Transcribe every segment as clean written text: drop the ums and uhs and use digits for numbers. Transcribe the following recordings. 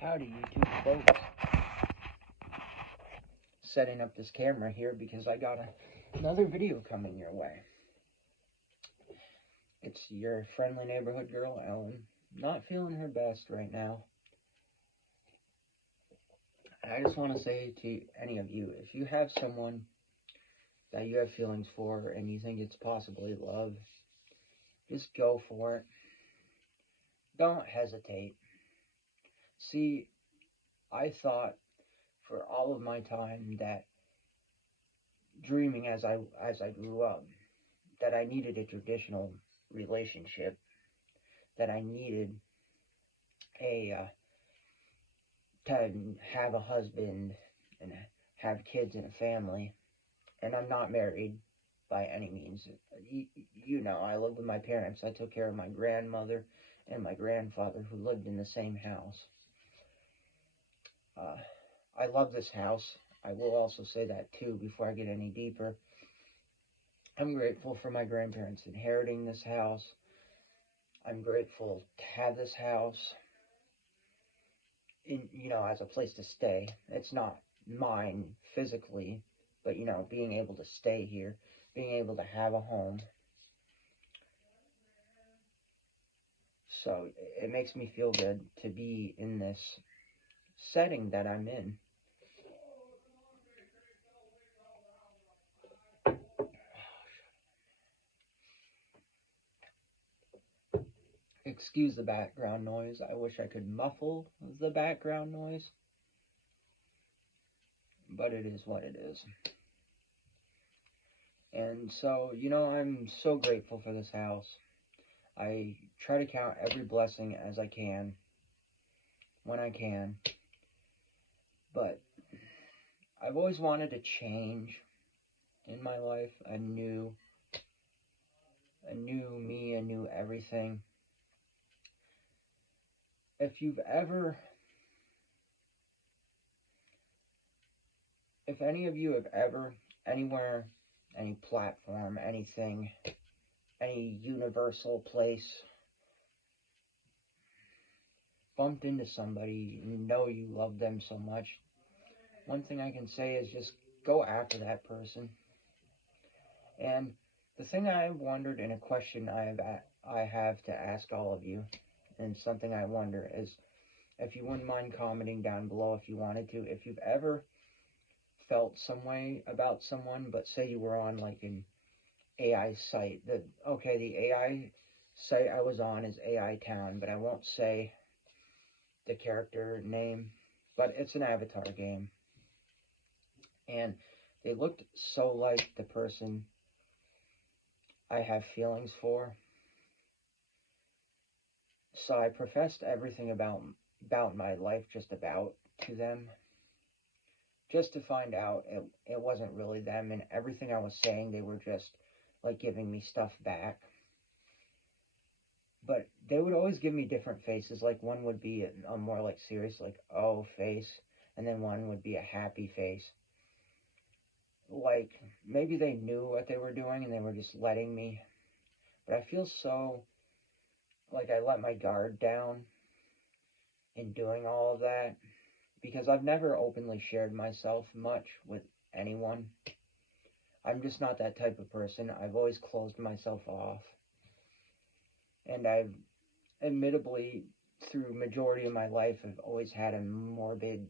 Howdy YouTube folks. Setting up this camera here because I got another video coming your way. It's your friendly neighborhood girl, Ellen. Not feeling her best right now. I just want to say to any of you, if you have someone that you have feelings for and you think it's possibly love, just go for it. Don't hesitate. See, I thought for all of my time that dreaming as I grew up, that I needed a traditional relationship, that I needed to have a husband and have kids and a family. And I'm not married by any means. You know, I lived with my parents. I took care of my grandmother and my grandfather who lived in the same house. I love this house. I will also say that too before I get any deeper. I'm grateful for my grandparents inheriting this house. I'm grateful to have this house as a place to stay. It's not mine physically, but being able to stay here, being able to have a home. So it makes me feel good to be in this setting that I'm in. Excuse the background noise. I wish I could muffle the background noise, but it is what it is. And so, I'm so grateful for this house. I try to count every blessing as I can, when I can. But I've always wanted to change in my life, a new me, a new everything. If any of you have ever, anywhere, any platform, anything, any universal place, bumped into somebody, you know you love them so much, one thing I can say is just go after that person. And the thing I've wondered, and a question I have to ask all of you, and something I wonder is, if you wouldn't mind commenting down below if you wanted to, if you've ever felt some way about someone, but say you were on like an AI site, the AI site I was on is AI Town, but I won't say the character name, but it's an avatar game. And they looked so like the person I have feelings for. So I professed everything about my life just about to them, just to find out it wasn't really them, and everything I was saying, they were just like giving me stuff back. But they would always give me different faces. Like one would be a more like serious, like oh face, and then one would be a happy face. Like maybe they knew what they were doing and they were just letting me. But I feel so like I let my guard down in doing all of that, because I've never openly shared myself much with anyone. I'm just not that type of person. I've always closed myself off. And I've admittably, through majority of my life, I've always had a morbid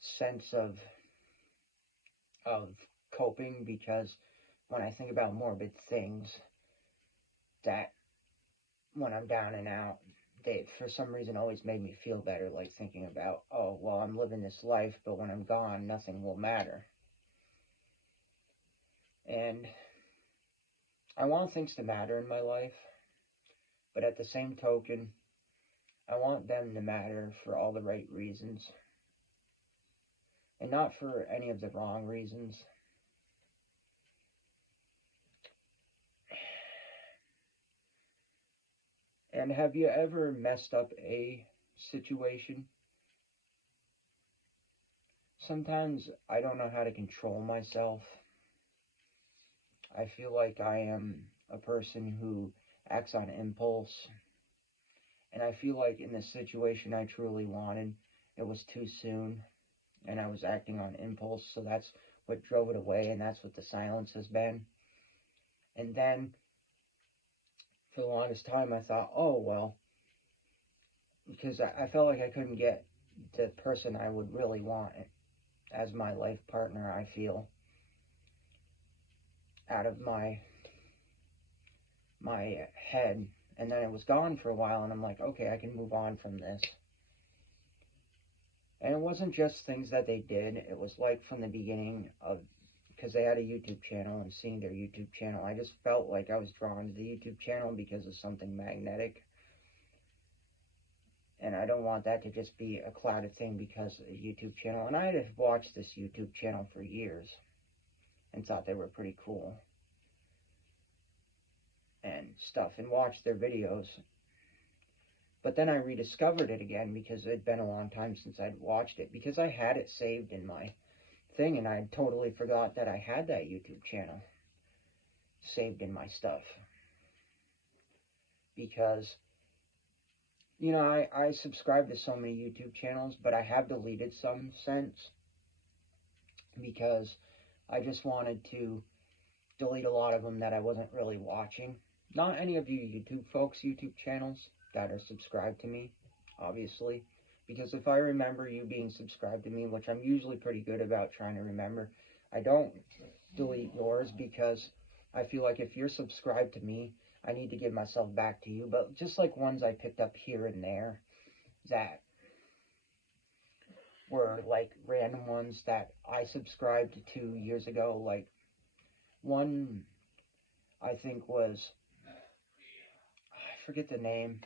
sense of coping, because when I think about morbid things, that when I'm down and out, they for some reason always made me feel better, like thinking about, oh, well, I'm living this life, but when I'm gone, nothing will matter. And I want things to matter in my life, but at the same token, I want them to matter for all the right reasons, and not for any of the wrong reasons. And have you ever messed up a situation? Sometimes I don't know how to control myself. I feel like I am a person who acts on impulse. And I feel like in this situation I truly wanted, it was too soon, and I was acting on impulse, so that's what drove it away, and that's what the silence has been. And then, for the longest time, I thought, oh, well, because I felt like I couldn't get the person I would really want as my life partner, I feel, out of my head. And then it was gone for a while, and I'm like, okay, I can move on from this. And it wasn't just things that they did. It was like from the beginning of, because they had a YouTube channel, and seeing their YouTube channel, I just felt like I was drawn to the YouTube channel because of something magnetic. And I don't want that to just be a clouded thing because of a YouTube channel. And I had watched this YouTube channel for years and thought they were pretty cool and stuff, and watched their videos. But then I rediscovered it again because it had been a long time since I'd watched it, because I had it saved in my thing, and I had totally forgot that I had that YouTube channel saved in my stuff. Because, you know, I subscribe to so many YouTube channels, but I have deleted some since, because I just wanted to delete a lot of them that I wasn't really watching. Not any of you YouTube folks' YouTube channels that are subscribed to me, obviously. Because if I remember you being subscribed to me, which I'm usually pretty good about trying to remember, I don't delete yours, because I feel like if you're subscribed to me, I need to give myself back to you. But just like ones I picked up here and there that were like random ones that I subscribed to years ago, like one I think was, I forget the name,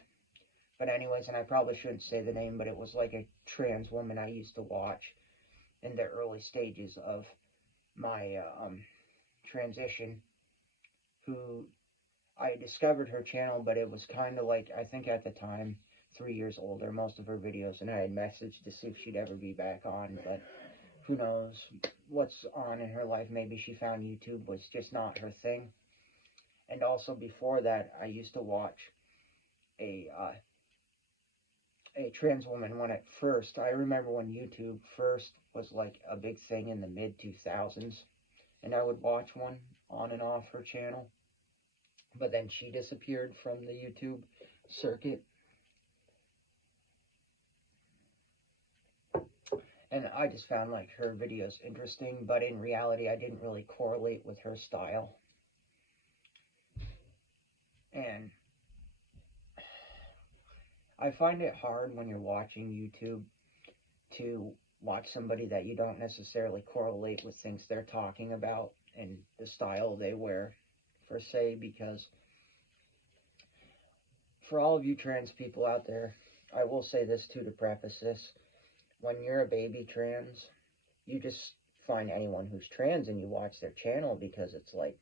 but anyways, and I probably shouldn't say the name, but it was like a trans woman I used to watch in the early stages of my transition, who I discovered her channel, but it was kind of like, I think at the time, 3 years older, most of her videos, and I had messaged to see if she'd ever be back on, but who knows what's on in her life. Maybe she found YouTube was just not her thing. And also before that, I used to watch a trans woman when at first, I remember when YouTube first was like a big thing in the mid 2000s, and I would watch one on and off her channel, but then she disappeared from the YouTube circuit, and I just found like her videos interesting, but in reality I didn't really correlate with her style. And I find it hard when you're watching YouTube to watch somebody that you don't necessarily correlate with things they're talking about and the style they wear, per se, because for all of you trans people out there, I will say this too to preface this. When you're a baby trans, you just find anyone who's trans and you watch their channel because it's like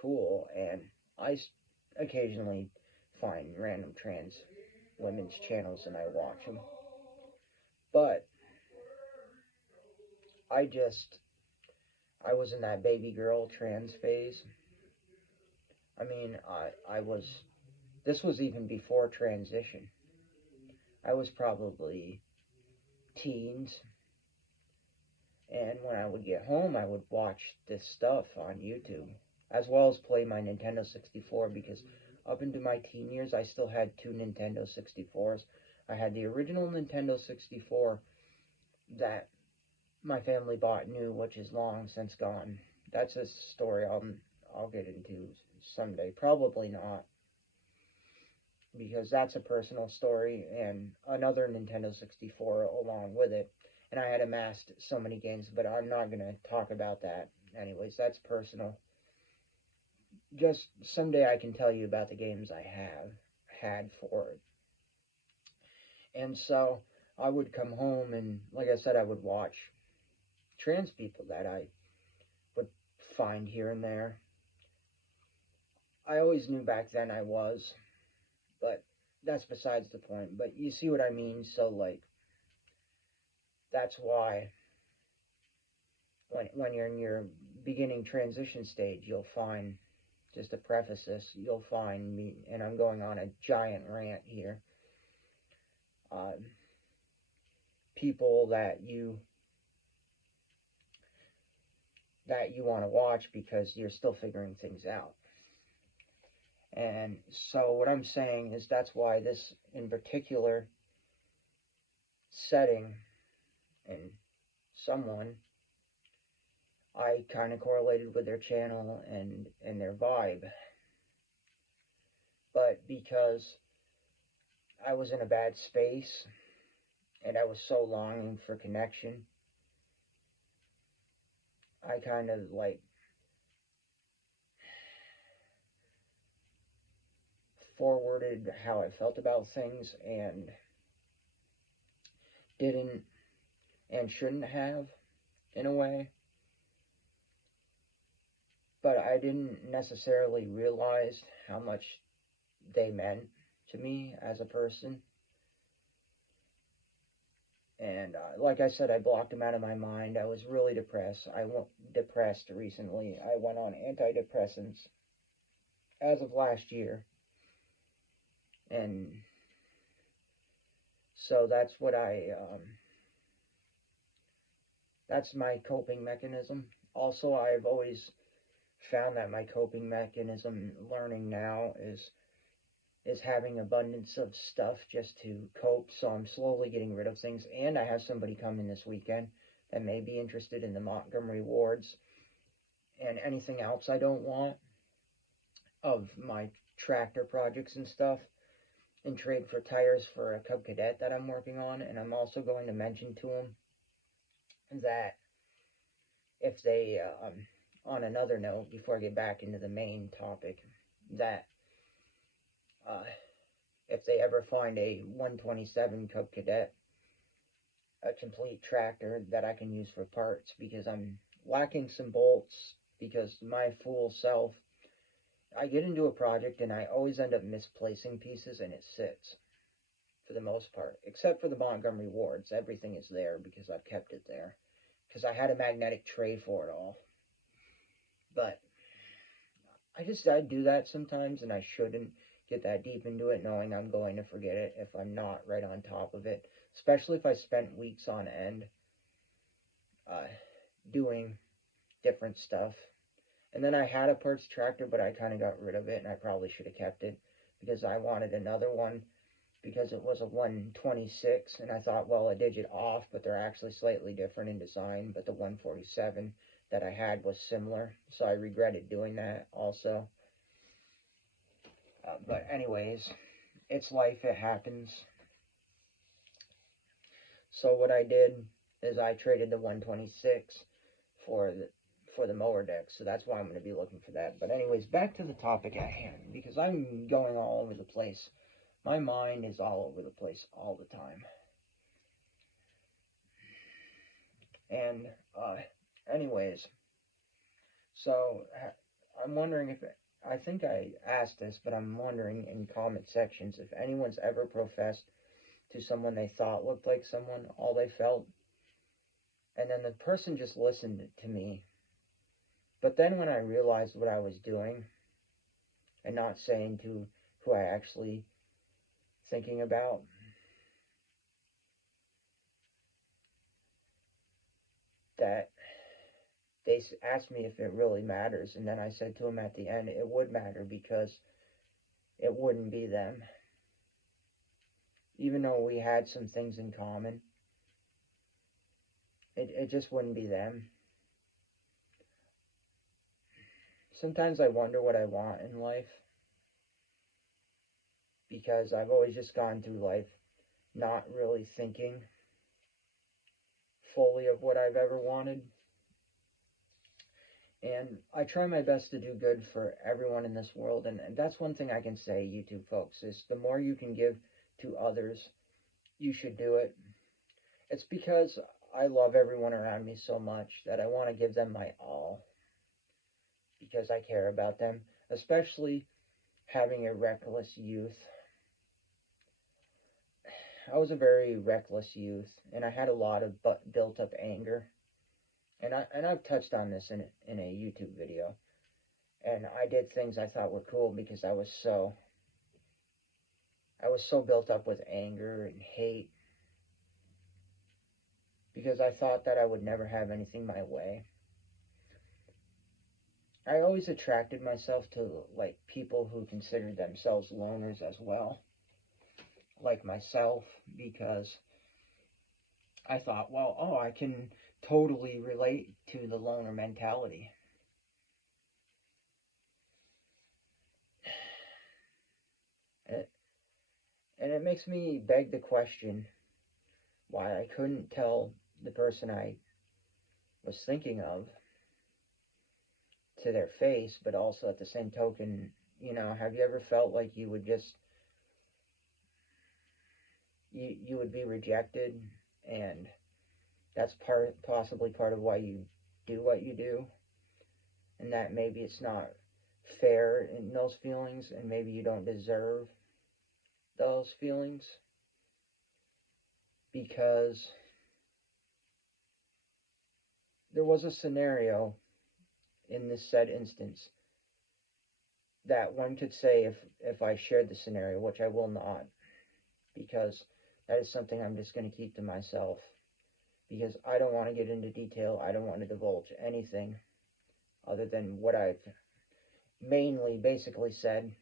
cool. And I occasionally find random trans women's channels and I watch them. But I was in that baby girl trans phase. I mean, this was even before transition. I was probably teens, and when I would get home, I would watch this stuff on YouTube, as well as play my Nintendo 64, because up into my teen years, I still had 2 Nintendo 64s. I had the original Nintendo 64 that my family bought new, which is long since gone. That's a story I'll get into someday. Probably not, because that's a personal story, and another Nintendo 64 along with it. And I had amassed so many games, but I'm not going to talk about that. Anyways, that's personal. Just someday I can tell you about the games I have had for it. And so I would come home and, like I said, I would watch trans people that I would find here and there. I always knew back then I was, but that's besides the point. But you see what I mean? So, like, that's why when you're in your beginning transition stage, you'll find, just to preface this, you'll find me, and I'm going on a giant rant here, people that you want to watch because you're still figuring things out. And so what I'm saying is that's why this in particular setting and someone I kind of correlated with their channel and their vibe. But because I was in a bad space and I was so longing for connection, I kind of like forwarded how I felt about things and didn't and shouldn't have in a way. But I didn't necessarily realize how much they meant to me as a person. And like I said, I blocked them out of my mind. I was really depressed. I went depressed recently. I went on antidepressants as of last year. And so that's what that's my coping mechanism. Also, I've always found that my coping mechanism, learning now, is having abundance of stuff just to cope. So I'm slowly getting rid of things. And I have somebody coming this weekend that may be interested in the Montgomery wards and anything else I don't want of my tractor projects and stuff, in trade for tires for a Cub Cadet that I'm working on. And I'm also going to mention to them that if they, on another note, before I get back into the main topic, that if they ever find a 127 Cub Cadet, a complete tractor that I can use for parts, because I'm lacking some bolts, because my fool self, I get into a project and I always end up misplacing pieces and it sits for the most part, except for the Montgomery wards. Everything is there because I've kept it there, because I had a magnetic tray for it all. But I do that sometimes, and I shouldn't get that deep into it, knowing I'm going to forget it if I'm not right on top of it, especially if I spent weeks on end doing different stuff. And then I had a parts tractor, but I kind of got rid of it, and I probably should have kept it because I wanted another one, because it was a 126, and I thought, well, a digit off, but they're actually slightly different in design. But the 147 that I had was similar, so I regretted doing that also. But anyways, it's life, it happens. So what I did is I traded the 126 for the mower deck, so that's why I'm going to be looking for that. But anyways, back to the topic at hand, because I'm going all over the place. My mind is all over the place all the time. And anyways, so I'm wondering if, I think I asked this, but I'm wondering in comment sections if anyone's ever professed to someone they thought looked like someone, all they felt, and then the person just listened to me. But then when I realized what I was doing and not saying to who I actually thinking about, that they asked me if it really matters, and then I said to them at the end it would matter, because it wouldn't be them. Even though we had some things in common, it just wouldn't be them. Sometimes I wonder what I want in life, because I've always just gone through life not really thinking fully of what I've ever wanted. And I try my best to do good for everyone in this world, and that's one thing I can say, YouTube folks, is the more you can give to others, you should do it. It's because I love everyone around me so much that I want to give them my all, because I care about them, especially having a reckless youth. I was a very reckless youth, and I had a lot of built up anger. And I've touched on this in a YouTube video. And I did things I thought were cool because I was so built up with anger and hate. because I thought that I would never have anything my way. I always attracted myself to like people who considered themselves loners as well, like myself, because I thought, well, oh, I can totally relate to the loner mentality. And it makes me beg the question why I couldn't tell the person I was thinking of to their face, but also at the same token, have you ever felt like you would just you would be rejected, and that's possibly part of why you do what you do, and that maybe it's not fair in those feelings, and maybe you don't deserve those feelings because there was a scenario in this said instance that one could say if I shared the scenario, which I will not, because that is something I'm just going to keep to myself because I don't want to get into detail. I don't want to divulge anything other than what I've mainly basically said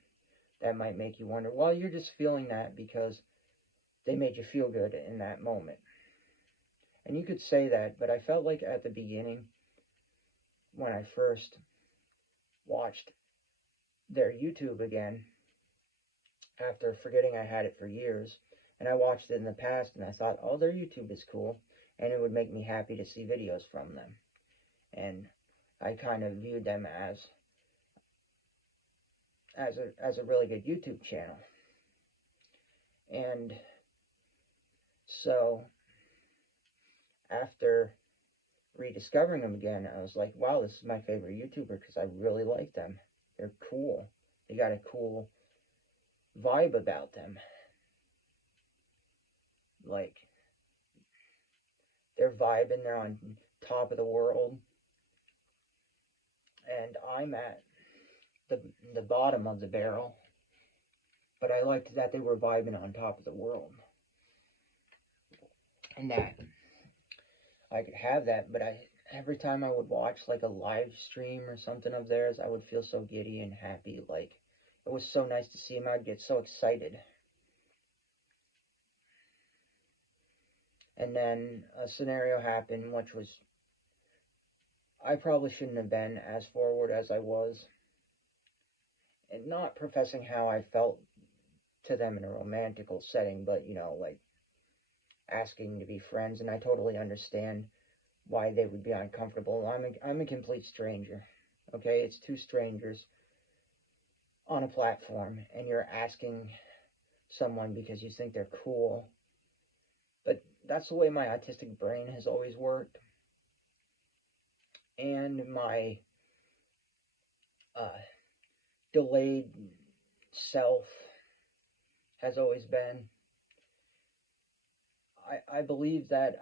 that might make you wonder, well, you're just feeling that because they made you feel good in that moment. And you could say that, but I felt like at the beginning, when I first watched their YouTube again, after forgetting I had it for years, and I watched it in the past and I thought, oh, their YouTube is cool, and it would make me happy to see videos from them. And I kind of viewed them as a really good YouTube channel. And so after rediscovering them again, I was like, wow, this is my favorite YouTuber because I really like them. They're cool. They got a cool vibe about them. Like, they're vibing, they're on top of the world. And I'm at the bottom of the barrel. But I liked that they were vibing on top of the world. And that I could have that, but every time I would watch like a live stream or something of theirs, I would feel so giddy and happy. Like, it was so nice to see them. I'd get so excited. And then a scenario happened, which was, I probably shouldn't have been as forward as I was. And not professing how I felt to them in a romantical setting, but, like asking to be friends. And I totally understand why they would be uncomfortable. I'm a complete stranger. Okay, it's two strangers on a platform, and you're asking someone because you think they're cool. But that's the way my autistic brain has always worked, and my delayed self has always been. I believe that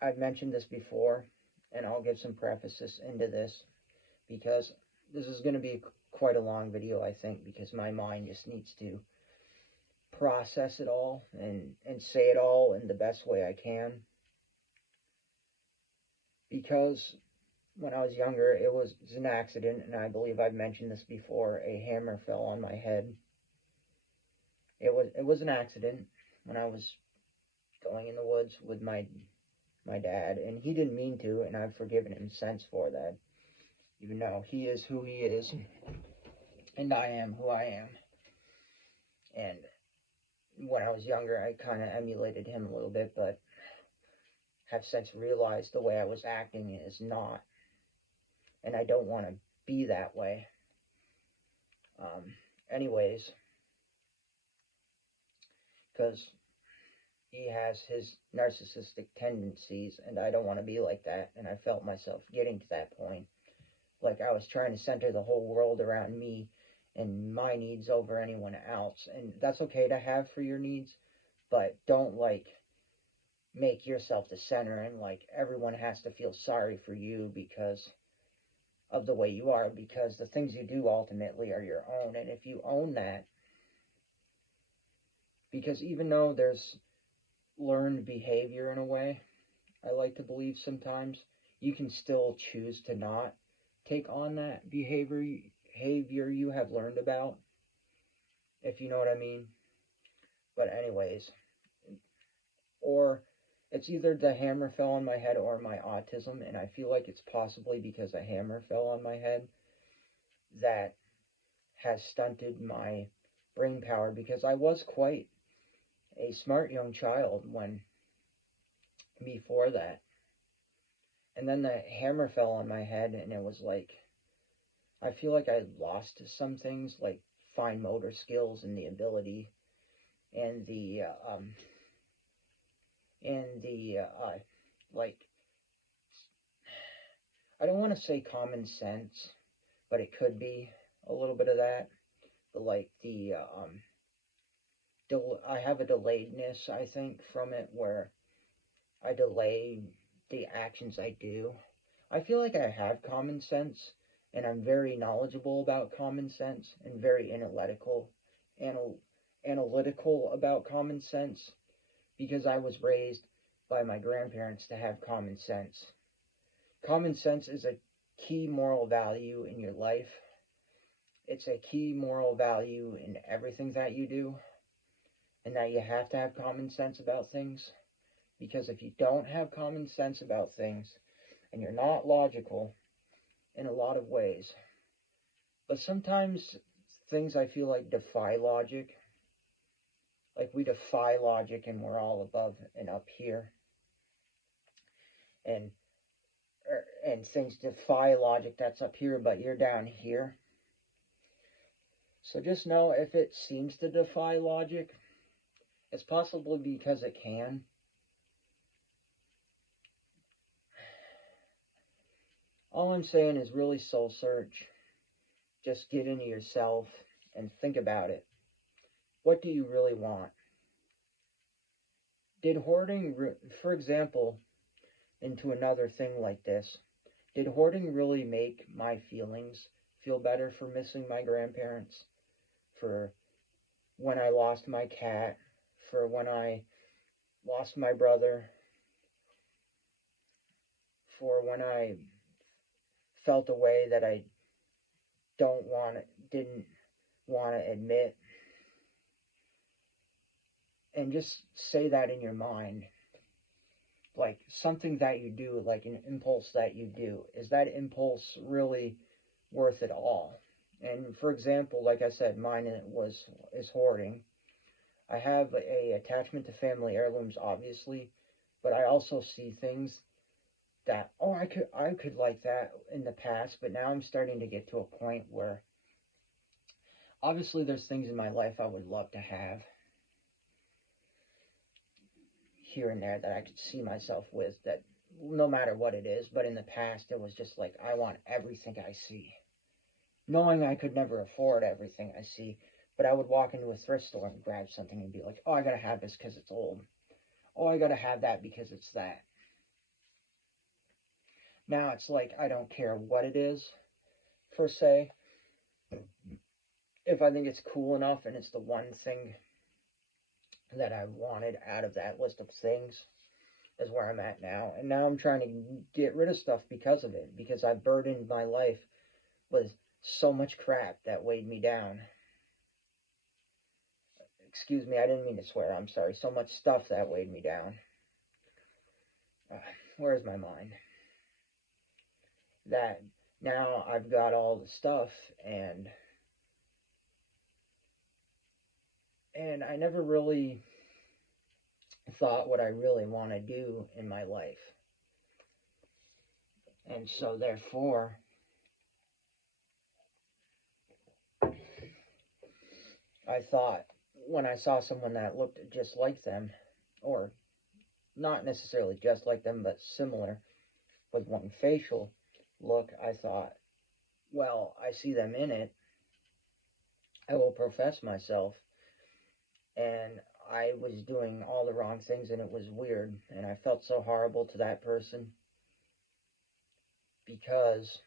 I've mentioned this before, and I'll give some prefaces into this because this is going to be quite a long video, I think, because my mind just needs to process it all and say it all in the best way I can. Because when I was younger, it was an accident, and I believe I've mentioned this before. A hammer fell on my head. It was an accident when I was going in the woods with my dad, and he didn't mean to, and I've forgiven him since for that. Even though he is who he is, and I am who I am. And when I was younger, I kind of emulated him a little bit, but have since realized the way I was acting is not, and I don't want to be that way. Anyways, because he has his narcissistic tendencies, and I don't want to be like that, and I felt myself getting to that point. Like I was trying to center the whole world around me and my needs over anyone else, and that's okay to have for your needs, but don't like make yourself the center and like everyone has to feel sorry for you because of the way you are, because the things you do ultimately are your own. And if you own that, because even though there's learned behavior in a way, I like to believe sometimes you can still choose to not take on that behavior you have learned about, if you know what I mean. But anyways, or it's either the hammer fell on my head or my autism, and I feel like it's possibly because a hammer fell on my head that has stunted my brain power, because I was quite a smart young child when before that. And then the hammer fell on my head, and it was like I feel like I lost some things like fine motor skills and the ability and the like, I don't want to say common sense, but it could be a little bit of that. But like I have a delayedness, I think, from it, where I delay the actions I do. I feel like I have common sense, and I'm very knowledgeable about common sense, and very analytical about common sense, because I was raised by my grandparents to have common sense. Common sense is a key moral value in your life. It's a key moral value in everything that you do, and that you have to have common sense about things. Because if you don't have common sense about things, and you're not logical in a lot of ways, but sometimes things I feel like defy logic, like we defy logic and we're all above and up here, and and things defy logic that's up here, but you're down here. So just know, if it seems to defy logic, it's possibly because it can. All I'm saying is really soul search. Just get into yourself and think about it. What do you really want? Did hoarding, for example, into another thing like this, did hoarding really make my feelings feel better for missing my grandparents? For when I lost my cat? For when I lost my brother? For when I felt a way that I didn't want to admit? And just say that in your mind. Like something that you do, like an impulse that you do, is that impulse really worth it all? And for example, like I said, mine is hoarding. I have a attachment to family heirlooms, obviously, but I also see things that, oh, I could like that in the past, but now I'm starting to get to a point where obviously there's things in my life I would love to have here and there that I could see myself with, that no matter what it is, but in the past it was just like, I want everything I see. Knowing I could never afford everything I see, but I would walk into a thrift store and grab something and be like, oh, I gotta have this because it's old. Oh, I gotta have that because it's that. Now it's like, I don't care what it is, per se. If I think it's cool enough and it's the one thing that I wanted out of that list of things, is where I'm at now. And now I'm trying to get rid of stuff because of it, because I've burdened my life with so much crap that weighed me down. Excuse me, I didn't mean to swear. I'm sorry. So much stuff that weighed me down. Where's my mind? That now I've got all the stuff, and I never really thought what I really want to do in my life. And so therefore, I thought, when I saw someone that looked just like them, or not necessarily just like them, but similar, with one facial look, I thought, well, I see them in it. I will profess myself. And I was doing all the wrong things, and it was weird. And I felt so horrible to that person, because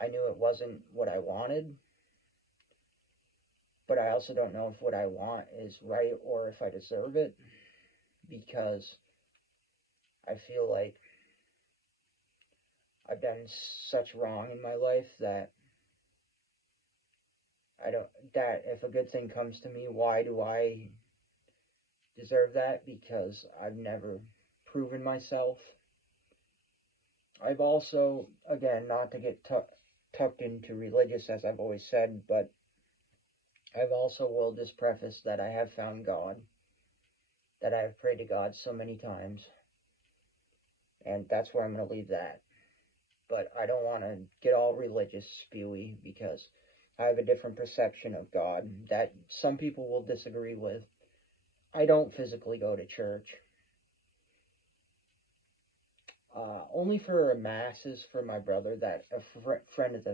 I knew it wasn't what I wanted. But I also don't know if what I want is right or if I deserve it, because I feel like I've done such wrong in my life that that if a good thing comes to me, why do I deserve that? Because I've never proven myself. I've also, again, not to get tucked into religious, as I've always said, but I've also will just preface that I have found God, that I have prayed to God so many times, and that's where I'm going to leave that. But I don't want to get all religious spewy because I have a different perception of God that some people will disagree with. I don't physically go to church. Only for masses for my brother that a friend of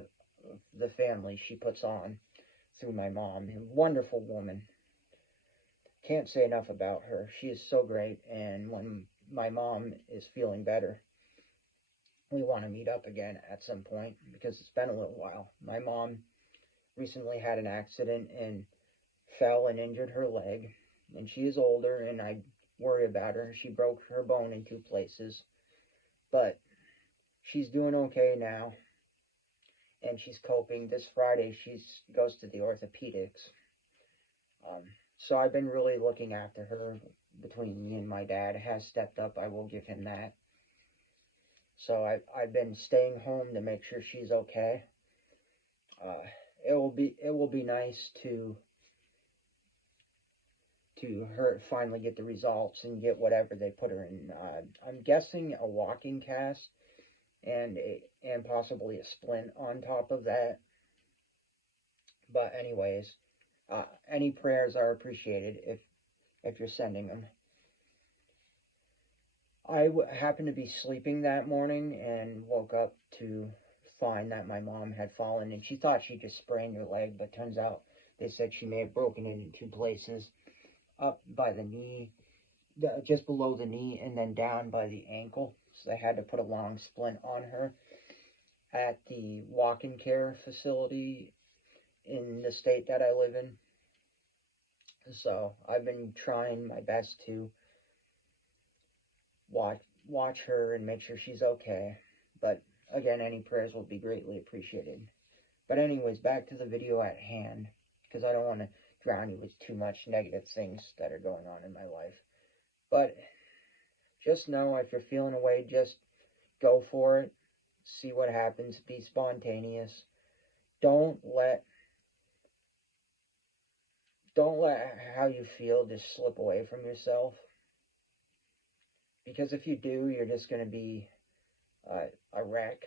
the family she puts on through my mom. A wonderful woman. Can't say enough about her. She is so great, and when my mom is feeling better, we want to meet up again at some point because it's been a little while. My mom recently had an accident and fell and injured her leg, and she is older, and I worry about her. She broke her bone in 2 places, but she's doing okay now, and she's coping. This Friday, she goes to the orthopedics. So I've been really looking after her. Between me and my dad has stepped up. I will give him that. So I've been staying home to make sure she's okay. It will be nice to her finally get the results and get whatever they put her in. I'm guessing a walking cast and possibly a splint on top of that. But anyways, any prayers are appreciated if you're sending them. I happened to be sleeping that morning and woke up to find that my mom had fallen, and she thought she just sprained her leg, but turns out they said she may have broken it in 2 places, up by the knee, just below the knee, and then down by the ankle. So they had to put a long splint on her at the walk-in care facility in the state that I live in. So I've been trying my best to watch her and make sure she's okay. But again, any prayers will be greatly appreciated. But anyways, back to the video at hand, because I don't want to drown you with too much negative things that are going on in my life. But just know if you're feeling away, just go for it. See what happens. Be spontaneous. Don't let how you feel just slip away from yourself. Because if you do, you're just going to be a wreck.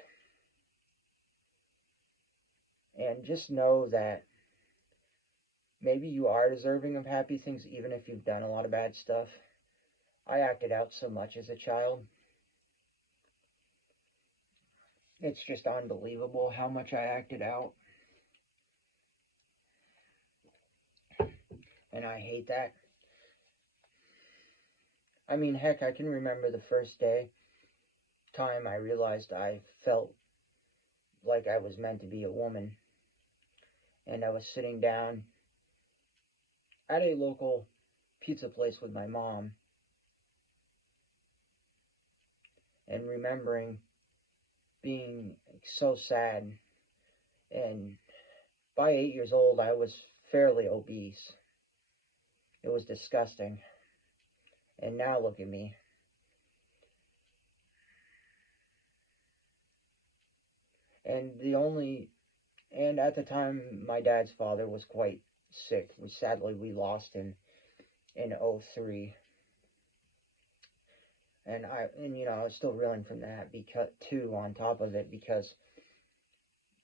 And just know that maybe you are deserving of happy things, even if you've done a lot of bad stuff. I acted out so much as a child. It's just unbelievable how much I acted out. And I hate that. I mean, heck, I can remember the first time I realized I felt like I was meant to be a woman. And I was sitting down at a local pizza place with my mom and remembering being so sad. And by 8 years old, I was fairly obese. It was disgusting. And now look at me. And at the time, my dad's father was quite sick. Sadly, we lost him in 03. And I was still reeling from that because, too, on top of it, because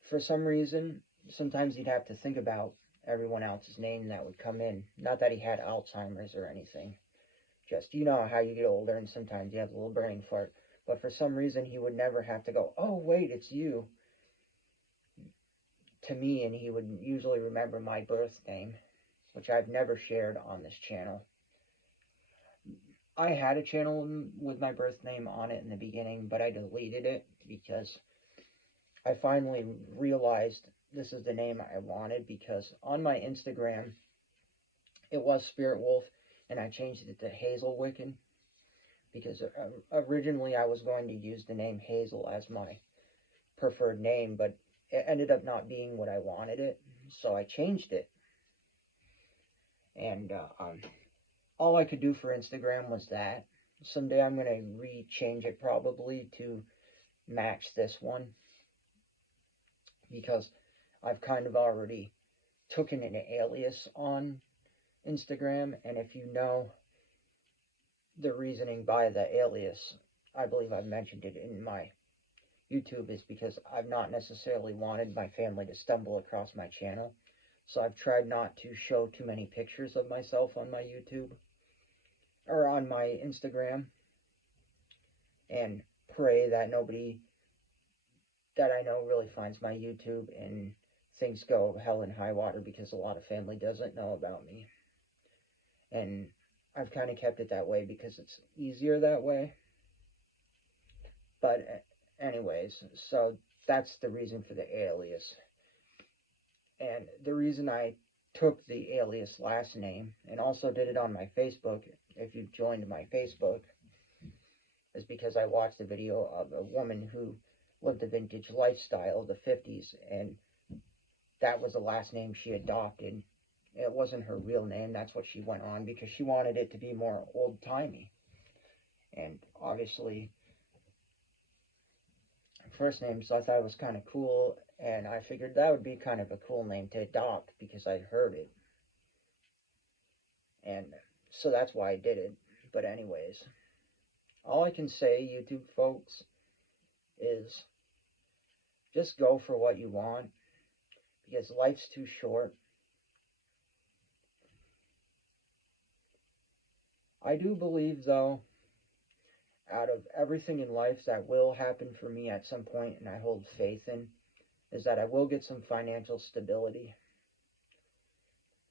for some reason, sometimes he'd have to think about everyone else's name that would come in. Not that he had Alzheimer's or anything. Just, how you get older and sometimes you have a little brain fart. But for some reason, he would never have to go, oh, wait, it's you, to me, and he would usually remember my birth name, which I've never shared on this channel. I had a channel with my birth name on it in the beginning, but I deleted it because I finally realized this is the name I wanted, because on my Instagram, it was Spirit Wolf, and I changed it to Hazel Wiccan. because originally I was going to use the name Hazel as my preferred name, but it ended up not being what I wanted it, so I changed it. And all I could do for Instagram was that. Someday I'm going to re-change it probably to match this one, because I've kind of already taken an alias on Instagram, and if you know the reasoning by the alias, I believe I've mentioned it in my YouTube, is because I've not necessarily wanted my family to stumble across my channel. So I've tried not to show too many pictures of myself on my YouTube or on my Instagram, and pray that nobody that I know really finds my YouTube and things go hell and high water, because a lot of family doesn't know about me. And I've kind of kept it that way because it's easier that way. But anyways, so that's the reason for the alias. And the reason I took the alias last name, and also did it on my Facebook, if you've joined my Facebook, is because I watched a video of a woman who lived a vintage lifestyle of the 50s, and that was the last name she adopted. It wasn't her real name, that's what she went on, because she wanted it to be more old-timey. And obviously, first name, so I thought it was kind of cool, and I figured that would be kind of a cool name to adopt, because I heard it. And so that's why I did it. But anyways, all I can say, YouTube folks, is just go for what you want, because life's too short. I do believe, though, out of everything in life that will happen for me at some point, and I hold faith in, is that I will get some financial stability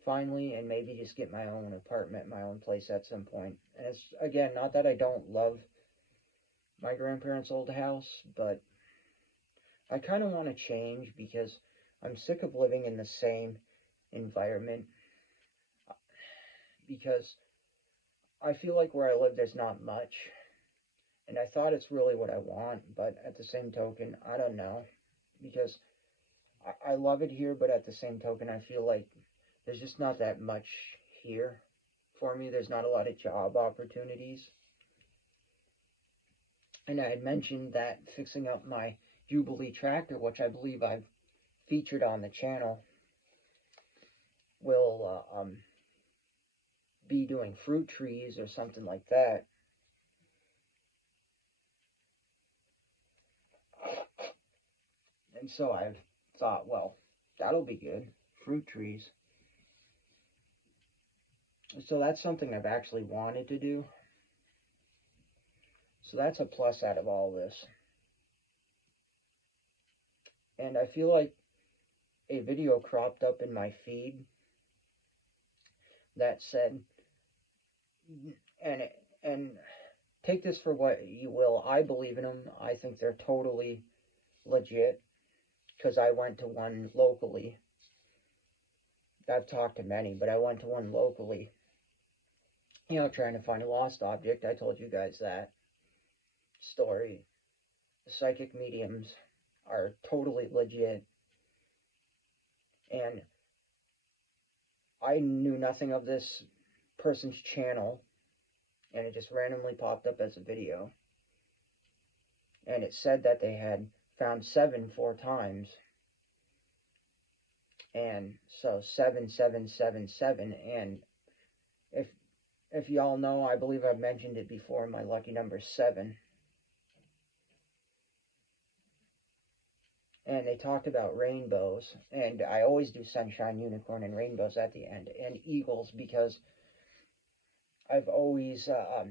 finally, and maybe just get my own apartment, my own place at some point. And it's, again, not that I don't love my grandparents' old house, but I kind of want to change, because I'm sick of living in the same environment, because I feel like where I live there's not much, and I thought it's really what I want, but at the same token, I don't know, because I love it here, but at the same token, I feel like there's just not that much here for me. There's not a lot of job opportunities. And I had mentioned that fixing up my Jubilee tractor, which I believe I've featured on the channel, will be doing fruit trees or something like that. And so I've thought, well, that'll be good. Fruit trees. So that's something I've actually wanted to do. So that's a plus out of all this. And I feel like a video cropped up in my feed that said, and take this for what you will, I believe in them. I think they're totally legit, because I went to one locally. I've talked to many, but I went to one locally, you know, trying to find a lost object. I told you guys that story. The psychic mediums are totally legit, and I knew nothing of this person's channel, and it just randomly popped up as a video, and it said that they had found 7 4 times, and so 7777, and if y'all know, I believe I've mentioned it before, my lucky number 7. And they talked about rainbows, and I always do sunshine, unicorn, and rainbows at the end, and eagles, because I've always, at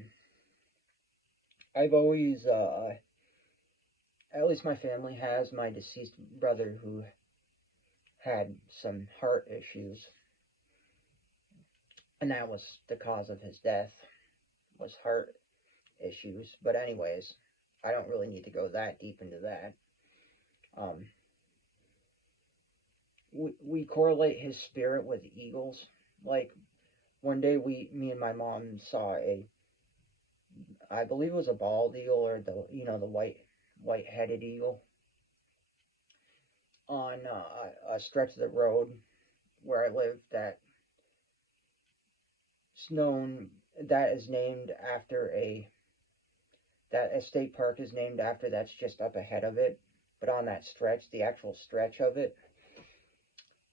least my family has, my deceased brother who had some heart issues, and that was the cause of his death, was heart issues. But anyways, I don't really need to go that deep into that. We correlate his spirit with eagles. Like, one day me and my mom saw I believe it was a bald eagle, or the white-headed eagle, on a stretch of the road where I live known that is named after a state park is named after, that's just up ahead of it. But on that stretch, the actual stretch of it,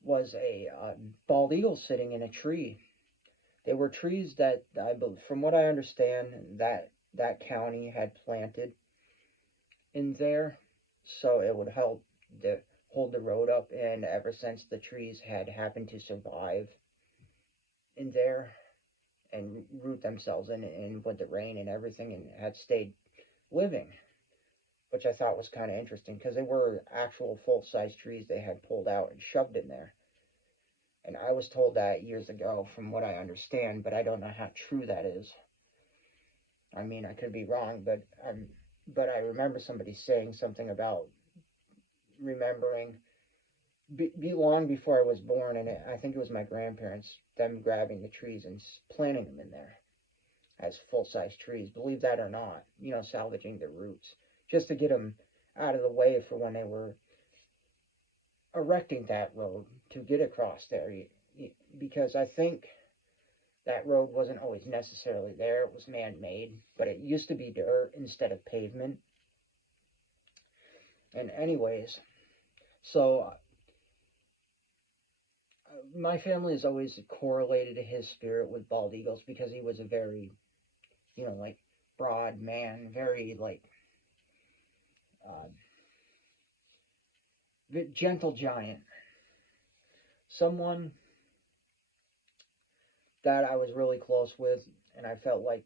was a bald eagle sitting in a tree. They were trees that, from what I understand, that county had planted in there, so it would help hold the road up. And ever since, the trees had happened to survive in there and root themselves in with the rain and everything, and had stayed living, which I thought was kind of interesting, because they were actual full-size trees they had pulled out and shoved in there. And I was told that years ago, from what I understand, but I don't know how true that is. I mean, I could be wrong, but I remember somebody saying something about remembering long before I was born, and I think it was my grandparents, them grabbing the trees and planting them in there as full-size trees. Believe that or not, salvaging the roots just to get them out of the way for when they were erecting that road to get across there. Because I think that road wasn't always necessarily there. It was man-made, but it used to be dirt instead of pavement. And anyways, so my family has always correlated his spirit with bald eagles, because he was a very, like, broad man, very, like, uh, gentle giant. Someone that I was really close with, and I felt like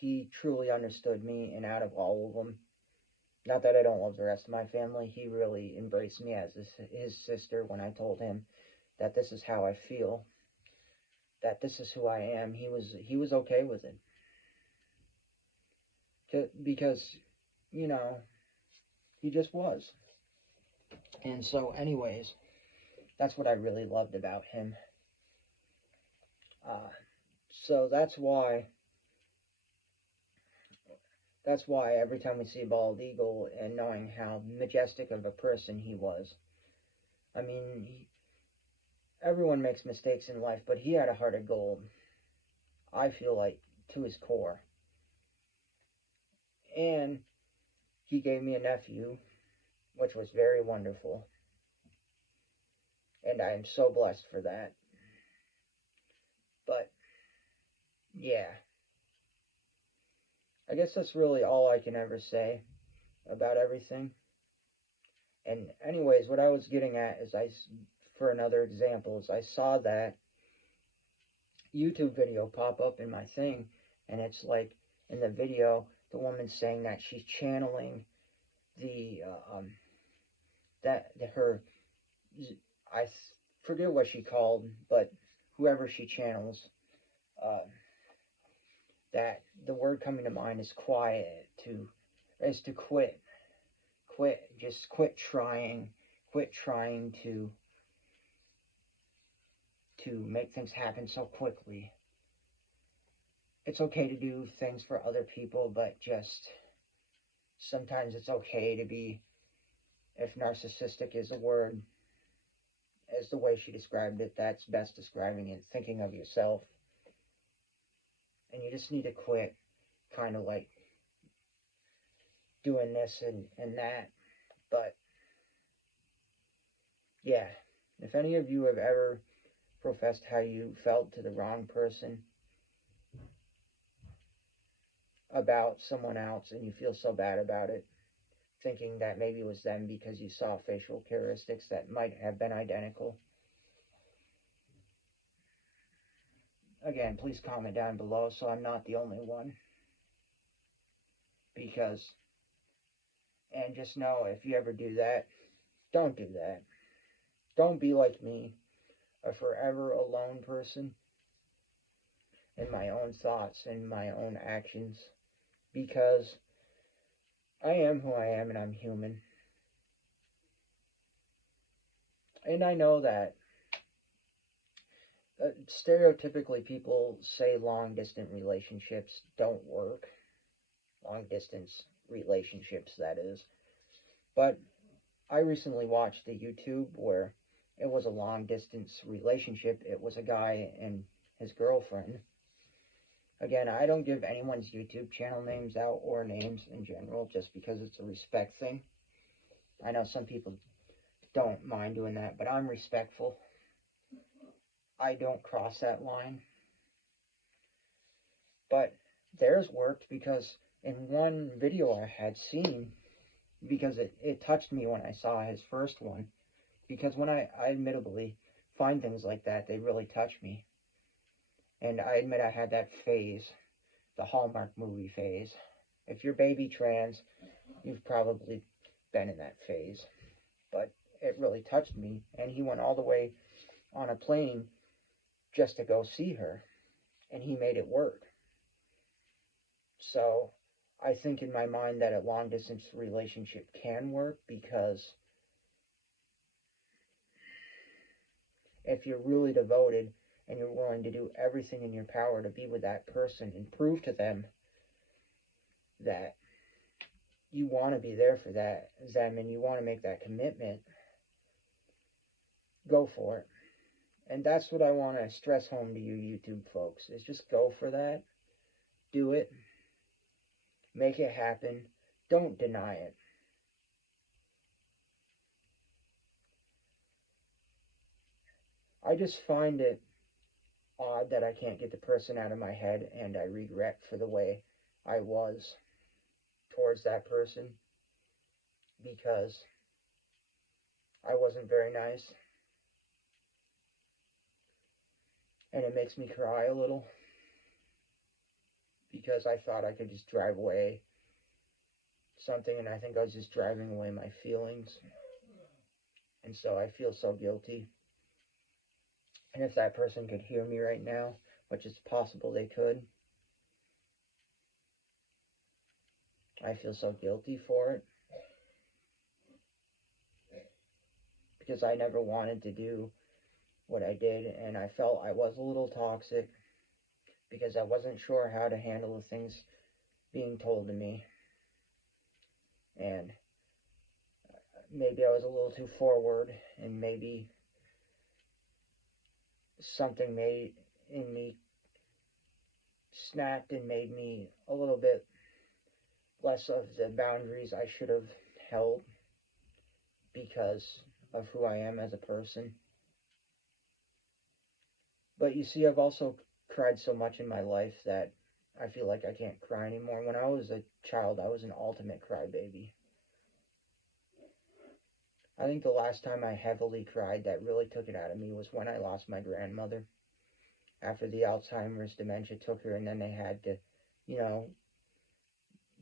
he truly understood me. And out of all of them, not that I don't love the rest of my family, he really embraced me as his sister when I told him that this is how I feel, that this is who I am. He was okay with it, because he just was. And so, anyways, that's what I really loved about him. Uh, so that's why every time we see a bald eagle, and knowing how majestic of a person he was, I mean, everyone makes mistakes in life, but he had a heart of gold, I feel like, to his core. And he gave me a nephew, which was very wonderful. And I am so blessed for that. But, yeah. I guess that's really all I can ever say about everything. And anyways, what I was getting at is, for another example, is I saw that YouTube video pop up in my thing, and it's like, in the video, the woman's saying that she's channeling the that her I forget what she called, but whoever she channels, uh, that the word coming to mind is quiet, is to just quit trying to make things happen so quickly. It's okay to do things for other people, but just sometimes it's okay to be, if narcissistic is a word, as the way she described it, that's best describing it, thinking of yourself. And you just need to quit kind of like doing this and that. But yeah, if any of you have ever professed how you felt to the wrong person about someone else, and you feel so bad about it, thinking that maybe it was them because you saw facial characteristics that might have been identical, again, please comment down below so I'm not the only one. And just know, if you ever do that, don't do that. Don't be like me, a forever alone person in my own thoughts and my own actions, because I am who I am, and I'm human. And I know that stereotypically people say long distance relationships don't work. Long distance relationships, that is. But I recently watched a YouTube where it was a long distance relationship. It was a guy and his girlfriend. Again, I don't give anyone's YouTube channel names out or names in general just because it's a respect thing. I know some people don't mind doing that, but I'm respectful. I don't cross that line. But theirs worked because in one video I had seen, because it touched me when I saw his first one, because when I admittedly find things like that, they really touch me. And I admit I had that phase, the Hallmark movie phase. If you're baby trans, you've probably been in that phase. But it really touched me, and he went all the way on a plane just to go see her, and he made it work. So I think in my mind that a long distance relationship can work, because if you're really devoted and you're willing to do everything in your power to be with that person and prove to them that you want to be there for them and you want to make that commitment, go for it. And that's what I want to stress home to you YouTube folks, is just go for that. Do it. Make it happen. Don't deny it. I just find it odd that I can't get the person out of my head, and I regret for the way I was towards that person, because I wasn't very nice. And it makes me cry a little, because I thought I could just drive away something, and I think I was just driving away my feelings. And so I feel so guilty. And if that person could hear me right now, which is possible they could, I feel so guilty for it, because I never wanted to do what I did, and I felt I was a little toxic because I wasn't sure how to handle the things being told to me. And maybe I was a little too forward, and maybe something made in me snapped and made me a little bit less of the boundaries I should have held because of who I am as a person. But you see, I've also cried so much in my life that I feel like I can't cry anymore. When I was a child, I was an ultimate crybaby. I think the last time I heavily cried that really took it out of me was when I lost my grandmother. After the Alzheimer's dementia took her, and then they had to, you know,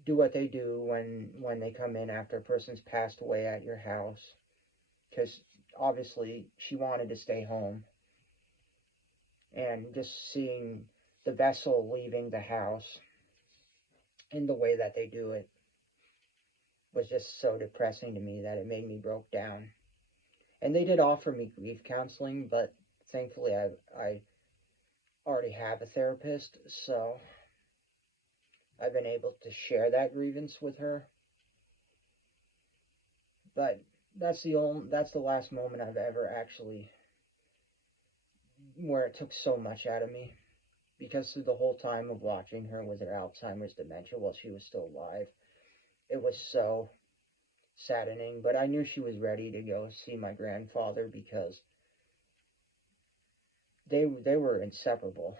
do what they do when they come in after a person's passed away at your house. Because obviously she wanted to stay home. And just seeing the vessel leaving the house in the way that they do it was just so depressing to me that it made me broke down. And they did offer me grief counseling, but thankfully I already have a therapist, so I've been able to share that grievance with her. But that's the last moment I've ever actually where it took so much out of me, because through the whole time of watching her with her Alzheimer's dementia while she was still alive, it was so saddening. But I knew she was ready to go see my grandfather, because they were inseparable.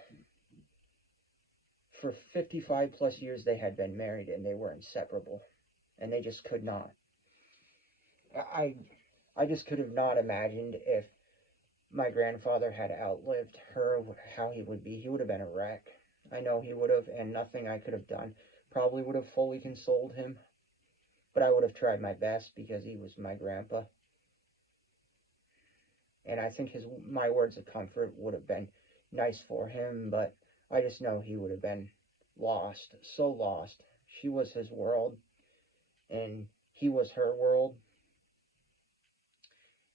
For 55 plus years they had been married, and they were inseparable, and they just could not. I just could have not imagined if my grandfather had outlived her, how he would be. He would have been a wreck. I know he would have, and nothing I could have done probably would have fully consoled him. But I would have tried my best, because he was my grandpa. And I think my words of comfort would have been nice for him, but I just know he would have been lost, so lost. She was his world, and he was her world.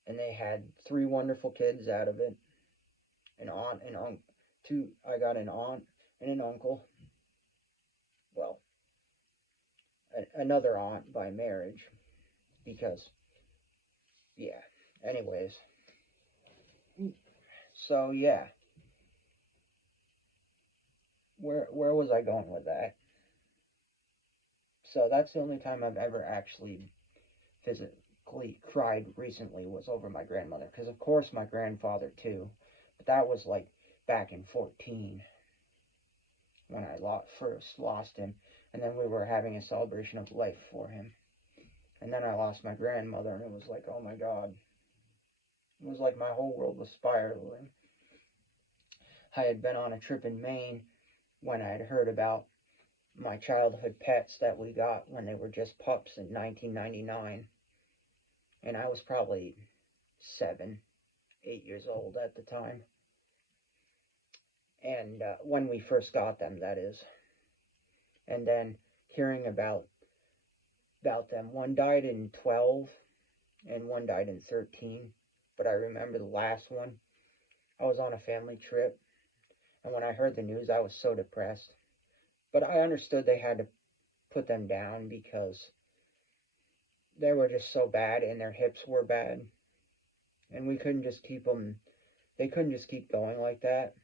And they had 3 wonderful kids out of it. an aunt and uncle. I got an aunt and an uncle. Well, another aunt by marriage, because yeah. Anyways, so yeah, where was I going with that? So that's the only time I've ever actually physically cried recently was over my grandmother. Because of course my grandfather too, but that was like back in 14 when I first lost him, and then we were having a celebration of life for him, and then I lost my grandmother, and it was like, oh my god, it was like my whole world was spiraling. I had been on a trip in Maine when I had heard about my childhood pets that we got when they were just pups in 1999, and I was probably 7, 8 years old at the time. And when we first got them, that is. And then hearing about them, one died in 12 and one died in 13. But I remember the last one. I was on a family trip, and when I heard the news, I was so depressed. But I understood they had to put them down because they were just so bad and their hips were bad, and we couldn't just keep them. They couldn't just keep going like that.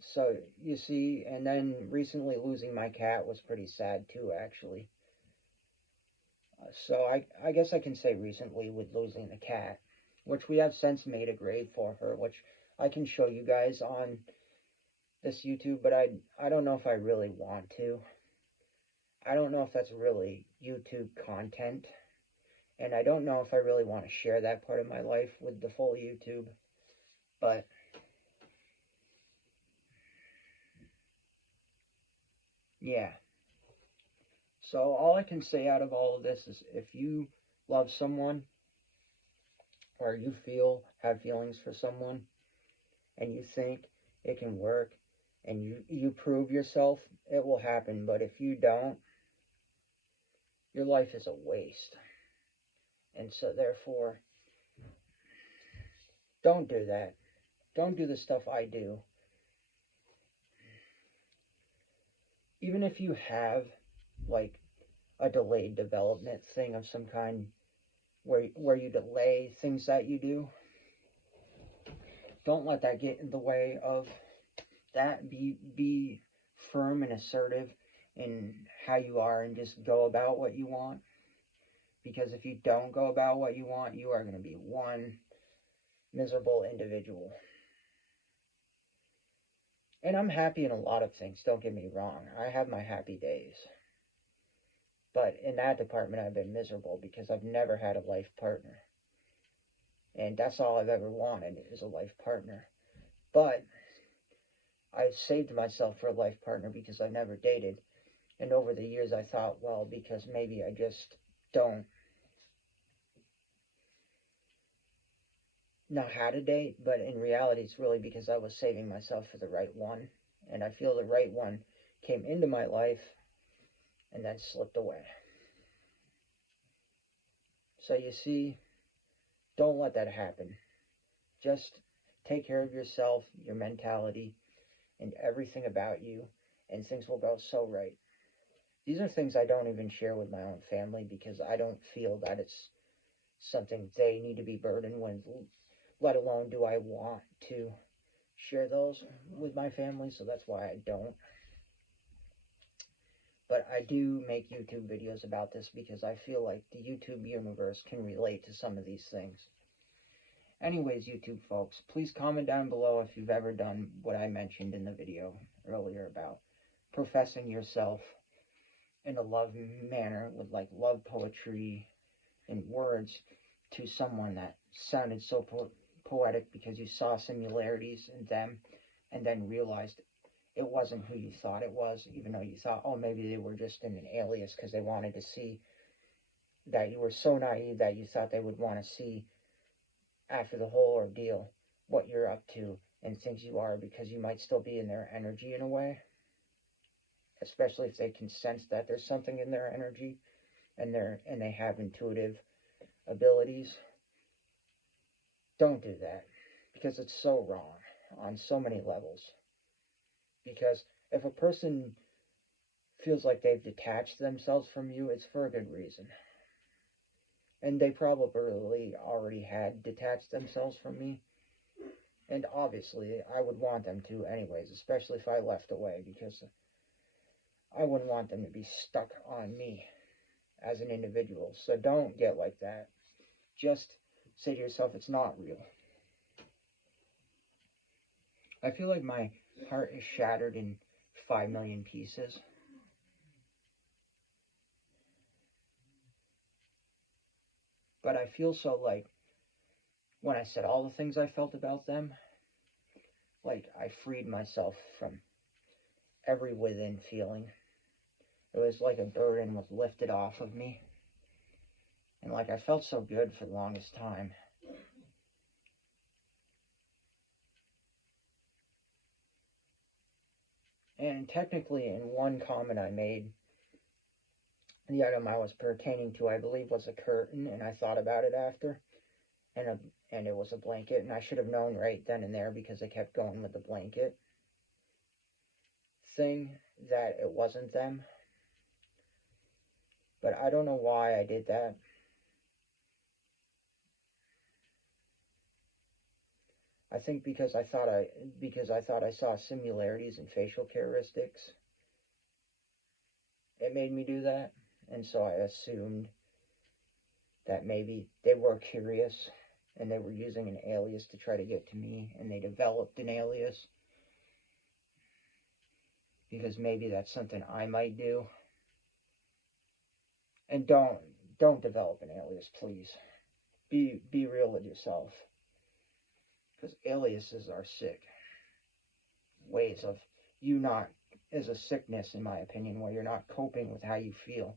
So you see, and then recently losing my cat was pretty sad too, actually. So I guess I can say recently with losing the cat, which we have since made a grave for her, which I can show you guys on this YouTube, but I don't know if I really want to. I don't know if that's really YouTube content, and I don't know if I really want to share that part of my life with the full YouTube, but yeah. So all I can say out of all of this is if you love someone or you have feelings for someone and you think it can work and you prove yourself, it will happen. But if you don't, your life is a waste. And so therefore, don't do that. Don't do the stuff I do. Even if you have like a delayed development thing of some kind where you delay things that you do, don't let that get in the way of that. Be firm and assertive in how you are and just go about what you want. Because if you don't go about what you want, you are going to be one miserable individual. And I'm happy in a lot of things, don't get me wrong. I have my happy days. But in that department, I've been miserable because I've never had a life partner. And that's all I've ever wanted is a life partner. But I saved myself for a life partner because I never dated. And over the years, I thought, well, because maybe I just don't know how to date. But in reality, it's really because I was saving myself for the right one. And I feel the right one came into my life and then slipped away. So you see, don't let that happen. Just take care of yourself, your mentality, and everything about you, and things will go so right. These are things I don't even share with my own family because I don't feel that it's something they need to be burdened with, let alone do I want to share those with my family, so that's why I don't. But I do make YouTube videos about this because I feel like the YouTube universe can relate to some of these things. Anyways, YouTube folks, please comment down below if you've ever done what I mentioned in the video earlier about professing yourself in a love manner with like love poetry and words to someone that sounded so poetic because you saw similarities in them and then realized it wasn't who you thought it was, even though you thought, oh, maybe they were just in an alias because they wanted to see, that you were so naive that you thought they would want to see after the whole ordeal what you're up to and things you are, because you might still be in their energy in a way, especially if they can sense that there's something in their energy and they have intuitive abilities. Don't do that, because it's so wrong on so many levels. Because if a person feels like they've detached themselves from you, it's for a good reason. And they probably already had detached themselves from me. And obviously, I would want them to anyways, especially if I left away, because I wouldn't want them to be stuck on me as an individual. So don't get like that. Just say to yourself, it's not real. I feel like my heart is shattered in 5 million pieces. But I feel so like when I said all the things I felt about them, like I freed myself from every within feeling. It was like a burden was lifted off of me. And like I felt so good for the longest time. And technically, in one comment I made, the item I was pertaining to, I believe, was a curtain, and I thought about it after, and it was a blanket, and I should have known right then and there because I kept going with the blanket thing that it wasn't them. But I don't know why I did that. I think because I thought I saw similarities in facial characteristics. It made me do that, and so I assumed that maybe they were curious and they were using an alias to try to get to me, and they developed an alias because maybe that's something I might do. And don't develop an alias, please. Be real with yourself, because aliases are sick ways of you not is a sickness in my opinion, where you're not coping with how you feel,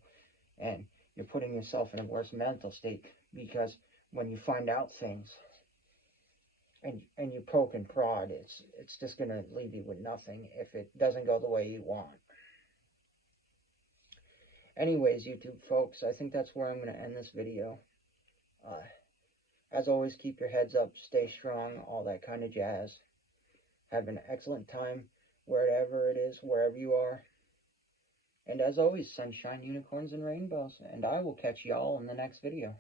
and you're putting yourself in a worse mental state, because when you find out things and you poke and prod, it's just going to leave you with nothing if it doesn't go the way you want. Anyways, YouTube folks, I think that's where I'm going to end this video. As always, keep your heads up, stay strong, all that kind of jazz. Have an excellent time wherever it is, wherever you are. And as always, sunshine, unicorns, and rainbows. And I will catch y'all in the next video.